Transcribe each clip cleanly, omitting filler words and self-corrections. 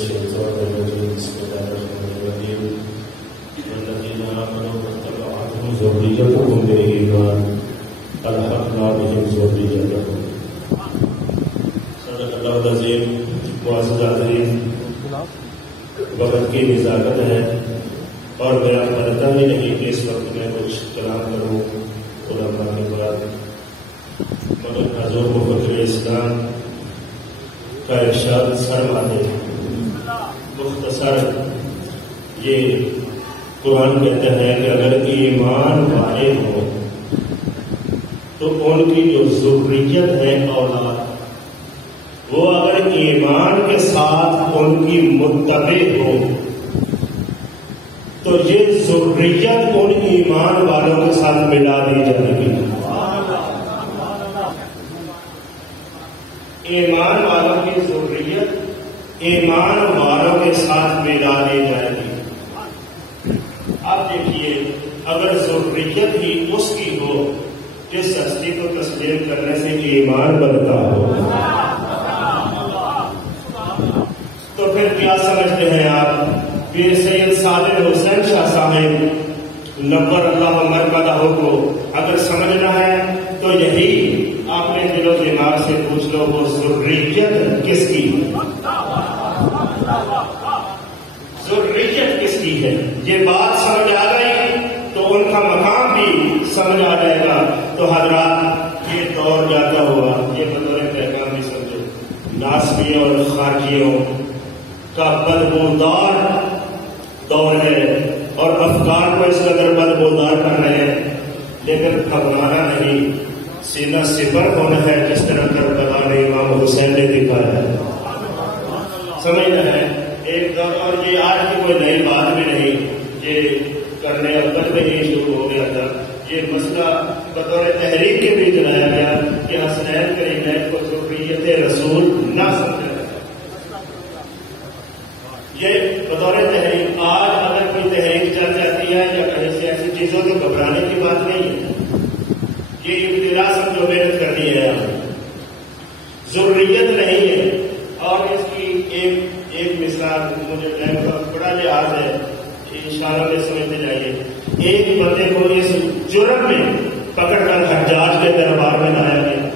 الشيطان الرجيم بسم الله الرحمن الرحيم والذين آمنوا واتبعتهم ذريتهم بإيمان ألحقنا بهم ذريتهم صدق اللہ العظیم. معزز حاضرین، وقت کی نزاکت ہے اور میرا بنتا ہی نہیں کہ اس وقت میں کچھ کلام کروں علماء کے بعد، مگر حضور مفکر اسلام کا ارشاد سرمانے مختصر یہ قرآن کہتا ہے کہ اگر ایمان والے ہوں تو ان کی جو ذریت ہے اولاد، وہ اگر ایمان کے ساتھ ان کی متبع ہو تو یہ ذریت ان ایمان والوں کے ساتھ ملا دی جائے گی. ایمان والوں کی ذریت ایمان والوں کے ساتھ ملا دی جائے گی. آپ دیکھیے، اگر ذریت ہی اس کی ہو جس ہستی کو تسلیم کرنے سے ایمان بنتا ہو، تو پھر کیا سمجھتے ہیں آپ؟ پیر سید صادق حسین شاہ صاحب نبر اللہ مرکزہ کو اگر سمجھنا ہے تو یہی آپ نے دل و دماغ سے پوچھ لو، وہ ذریت کس کی ذریت کس کی ہے. یہ بات سمجھ آ گئی تو ان کا مقام بھی سمجھ آ جائے گا. تو حضرات، یہ دور جاتا ہوا، یہ بطور پیغام بھی سمجھو، ناسبیوں اور خارجیوں کا بدبودار دور ہے اور افکار کو اس قدر بدبودار کر رہے ہیں، لیکن گھبرانا نہیں، سینہ سپر ہونا ہے جس طرح کربلا نے امام حسین نے دکھایا ہے. سمجھنا ہے ایک دور، اور یہ آج کی کوئی نئی بات بھی نہیں، یہ کرنے اول میں ہی شروع ہو گیا تھا. یہ مسئلہ بطور تحریک کے بھی چلایا گیا کہ حسنین کریمین کو ذریت رسول نہ سمجھا. یہ بطور تحریک آج اگر کوئی تحریک چل جاتی ہے یا کہیں سے ایسی چیزوں کو گھبرانے کی بات نہیں ہے. یہ ابتدا سمجھو محنت کرنی ہے، ضروریت نہیں ہے. اور اس کی ایک مثال، مجھے ٹائم کا بڑا لحاظ ہے، انشاءاللہ میں سمجھتے جائیے. ایک بندے کو اس جرم میں پکڑ کر حجاج کے دربار میں لایا گیا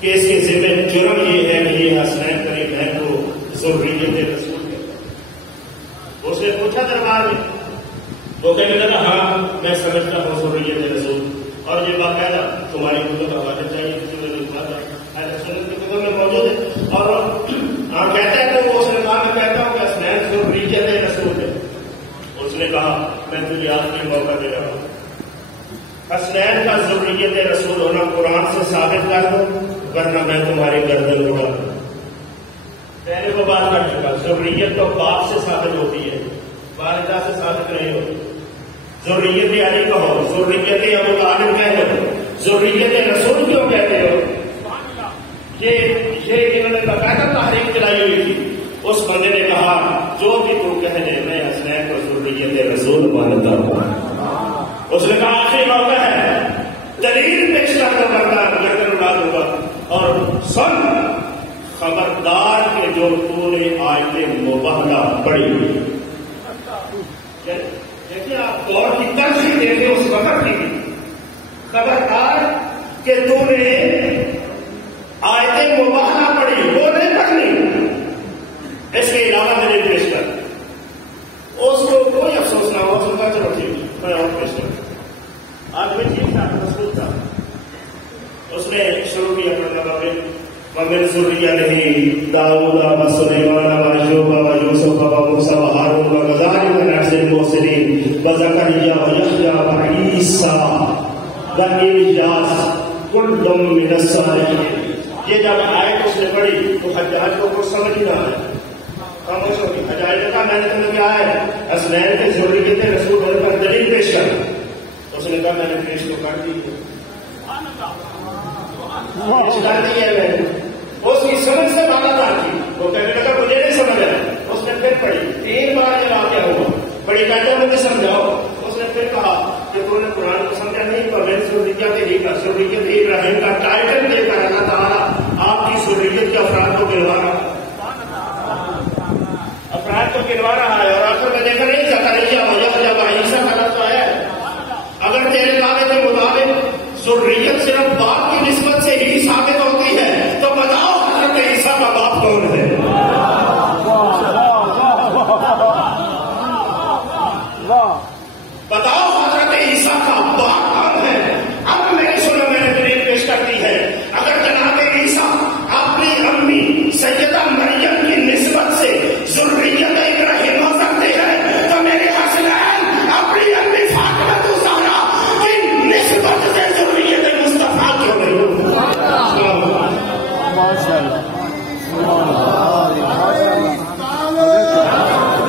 کہ اس کے ذمہ جرم یہ ہے کہ یہ حسنین کریمین کو ذریت رسول. اس نے پوچھا دربار میں، وہ کہنے لگا ہاں میں سمجھتا ہوں ذریت رسول، اور یہ باقاعدہ تمہاری کتب حوالہ چاہیے میں موجود ہے. اور ہاں کہتے ہیں تو اس نے کہا میں کہتا ہوں کہ حسنین ذریت رسول ہے. اس نے کہا میں تجھے آج کے موقع دے رہا ہوں، حسنین کا ذریت رسول ہونا قرآن سے ثابت کر دو، ورنہ میں تمہاری گردن اڑا دوں. پہلے وہ بات کر چکا، ذریت تو باپ سے ثابت ہوتی ہے، والدہ سے ثابت نہیں ہوتی. ذریت علی کہو، ذریت ابو طالب کہہ دو، ذریت رسول کیوں کہتے ہو؟ یہ انہوں نے باقاعدہ تحریک چلائی ہوئی تھی. اس بندے نے کہا جو بھی تو کہہ دے، میں حسنین کو ذریت رسول مانتا ہوں. اس نے کہا آخری موقع ہے، دلیل پیش کر دو ورنہ گردن اڑا دوں گا. اور سن، خبردار کہ جو تو نے آیت مباہلہ پڑھی. دیکھیے آپ دور کی ترجیح دیتے اس وقت کی، خبردار کہ تو نے آیت مباہلہ پڑھی، وہ نہیں پڑھنی. اس کے علاوہ دلیل پیش کر. اس کو کوئی افسوس نہ ہو، اس کا چلو ٹھیک میں اور پیش کر. آج بھی ٹھیک تھا، مسعود تھا. اس نے شروع کیا پڑھنا بابے ومن ذریته داؤد وسليمان وأيوب ويوسف وموسى وهارون وكذلك نجزي المحسنين وزكريا ويحيى وعيسى وإلياس كل من الصالحين. یہ جب آیت اس نے پڑھی تو حجاج کو کچھ سمجھ نہ آیا، خاموش ہو گئی. حجاج نے کہا میں نے تمہیں کیا ہے حسنین کے ذریت رسول ہونے پر دلیل پیش کر. اس نے کہا میں نے پیش تو کر دی ہے، اس کی سمجھ سے بالا تھی. وہ کہنے لگا مجھے نہیں سمجھ آیا. اس نے پھر پڑھی 3 بار جب واقعہ ہوا بڑی کہتے مجھے سمجھاؤ. اس نے پھر کہا کہ تم نے قرآن کو سمجھا نہیں تو میں ذریت ابراہیم کا